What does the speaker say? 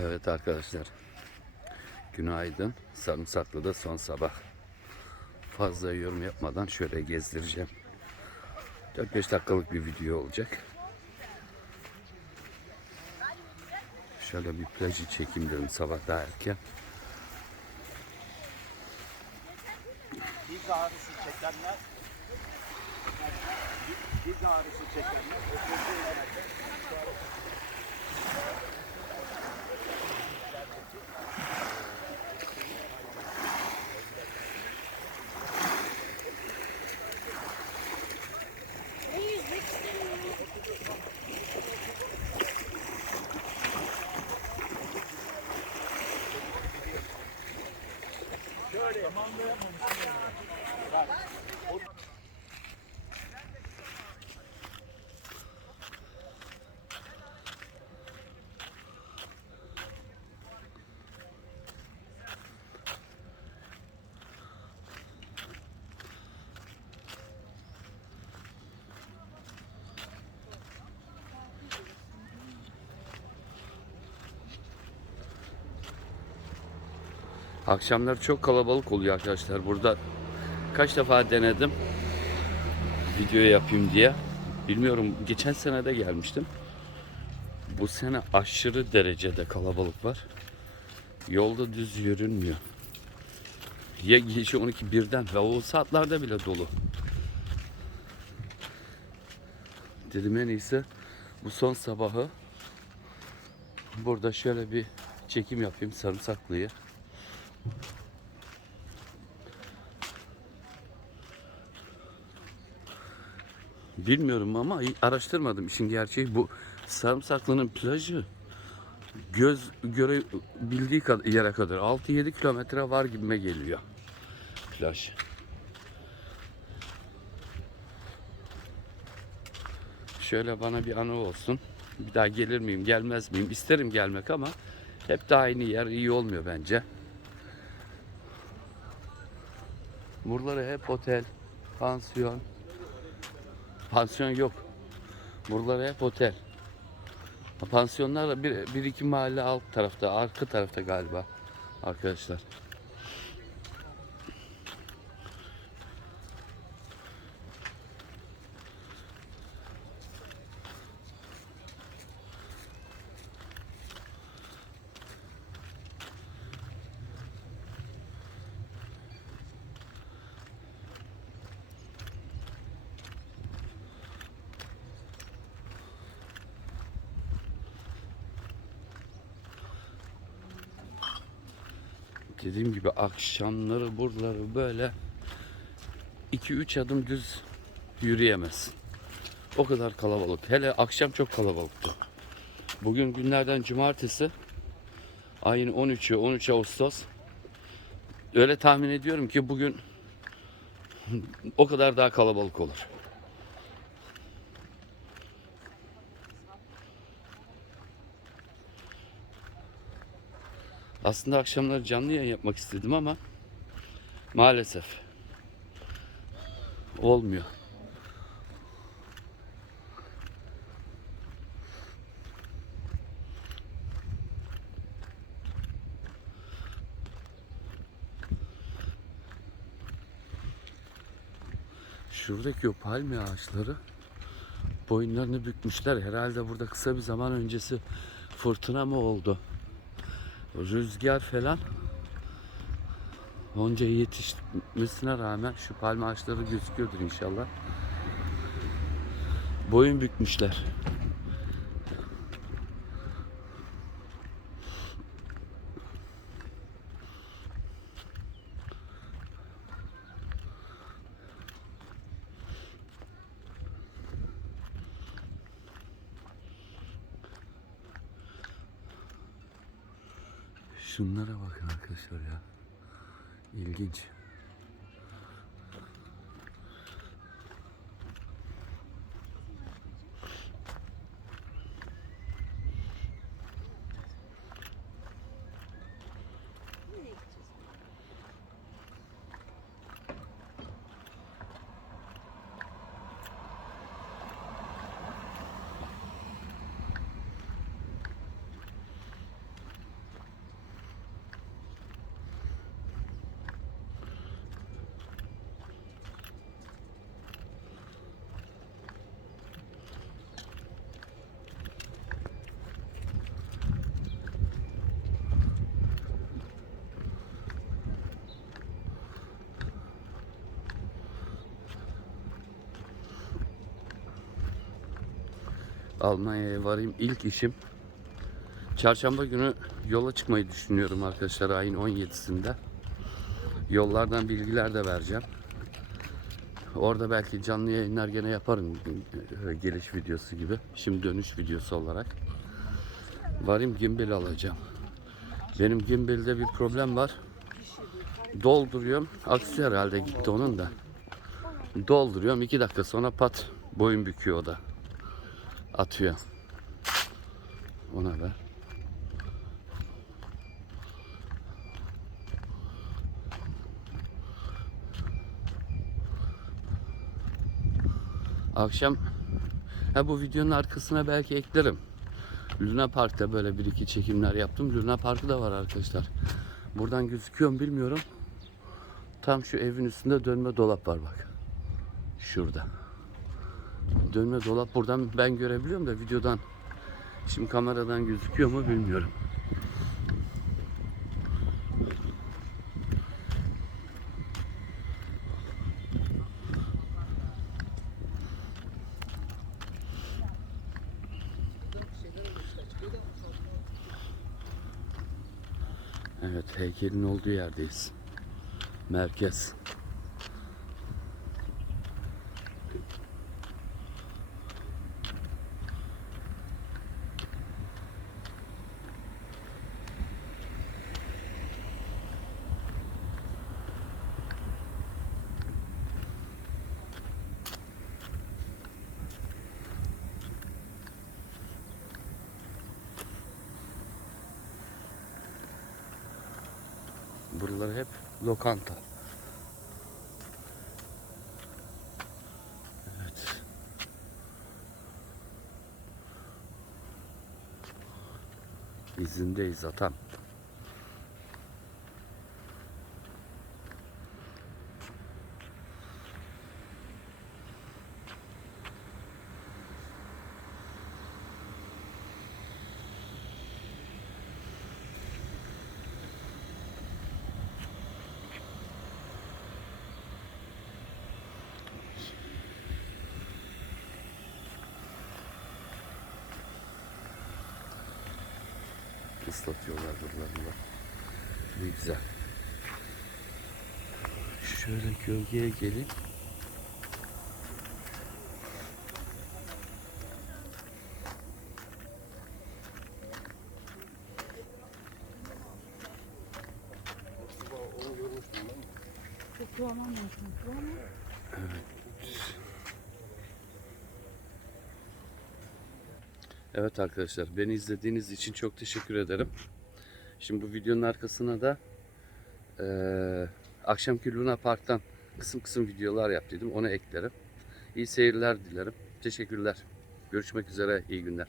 Evet arkadaşlar. Günaydın. Sarımsaklı'da son sabah. Fazla yorum yapmadan şöyle gezdireceğim. 4-5 dakikalık bir video olacak. Şöyle bir plajı çekeyim dedim sabah daha erken. Diz ağrısı çekenler diz ağrısı çekenler Akşamlar çok kalabalık oluyor arkadaşlar. Burada kaç defa denedim video yapayım diye. Bilmiyorum geçen sene de gelmiştim. Bu sene aşırı derecede kalabalık var. Yolda düz yürünmüyor. Ya gece 12 birden ve o saatlerde bile dolu. Dedim en iyisi bu son sabahı burada şöyle bir çekim yapayım sarımsaklıyı. Bilmiyorum ama araştırmadım işin gerçeği bu Sarımsaklı'nın plajı göz görebildiği kadar yere kadar 6-7 kilometre var gibime geliyor plaj. Şöyle bana bir anı olsun. Bir daha gelir miyim, gelmez miyim? İsterim gelmek ama hep de aynı yer iyi olmuyor bence. Buraları hep otel, pansiyon. Pansiyon yok. Buraları hep otel. Pansiyonlar da bir, bir iki mahalle alt tarafta, arka tarafta galiba arkadaşlar. Dediğim gibi akşamları buraları böyle 2-3 adım düz yürüyemezsin. O kadar kalabalık. Hele akşam çok kalabalıktı. Bugün günlerden cumartesi ayın 13'ü 13 Ağustos. Öyle tahmin ediyorum ki bugün o kadar daha kalabalık olur. Aslında akşamları canlı yayın yapmak istedim ama maalesef olmuyor. Şuradaki o palmiye ağaçları boyunlarını bükmüşler. Herhalde burada kısa bir zaman öncesi fırtına mı oldu? Rüzgar falan onca yetişmesine rağmen şu palma ağaçları gözüküyordur inşallah. Boyun bükmüşler. Şunlara bakın arkadaşlar ya. İlginç. Almanya'ya varayım. İlk işim Çarşamba günü yola çıkmayı düşünüyorum arkadaşlar ayın 17'sinde. Yollardan bilgiler de vereceğim. Orada belki canlı yayınlar gene yaparım e, geliş videosu gibi. Şimdi dönüş videosu olarak. Varayım gimbal alacağım. Benim gimbalde bir problem var. Dolduruyorum. Aksi herhalde gitti onun da. Dolduruyorum. iki dakika sonra pat boyun büküyor o da. Atıyor. Ona ver. Akşam ha bu videonun arkasına belki eklerim. Luna Park'ta böyle bir iki çekimler yaptım. Luna Park'ı da var arkadaşlar. Buradan gözüküyor mu bilmiyorum. Tam şu evin üstünde dönme dolap var bak. Şurada. Dönme dolap buradan ben görebiliyorum da videodan şimdi kameradan gözüküyor mu bilmiyorum. Evet heykelin olduğu yerdeyiz. Merkez. Buralar hep lokanta. Evet. İzindeyiz atam. Islatıyorlar buralarını. Ne güzel. Şöyle gölgeye gelin. Evet arkadaşlar beni izlediğiniz için çok teşekkür ederim. Şimdi bu videonun arkasına da e, akşamki Luna Park'tan kısım kısım videolar yaptıydım. Onu eklerim. İyi seyirler dilerim. Teşekkürler. Görüşmek üzere. İyi günler.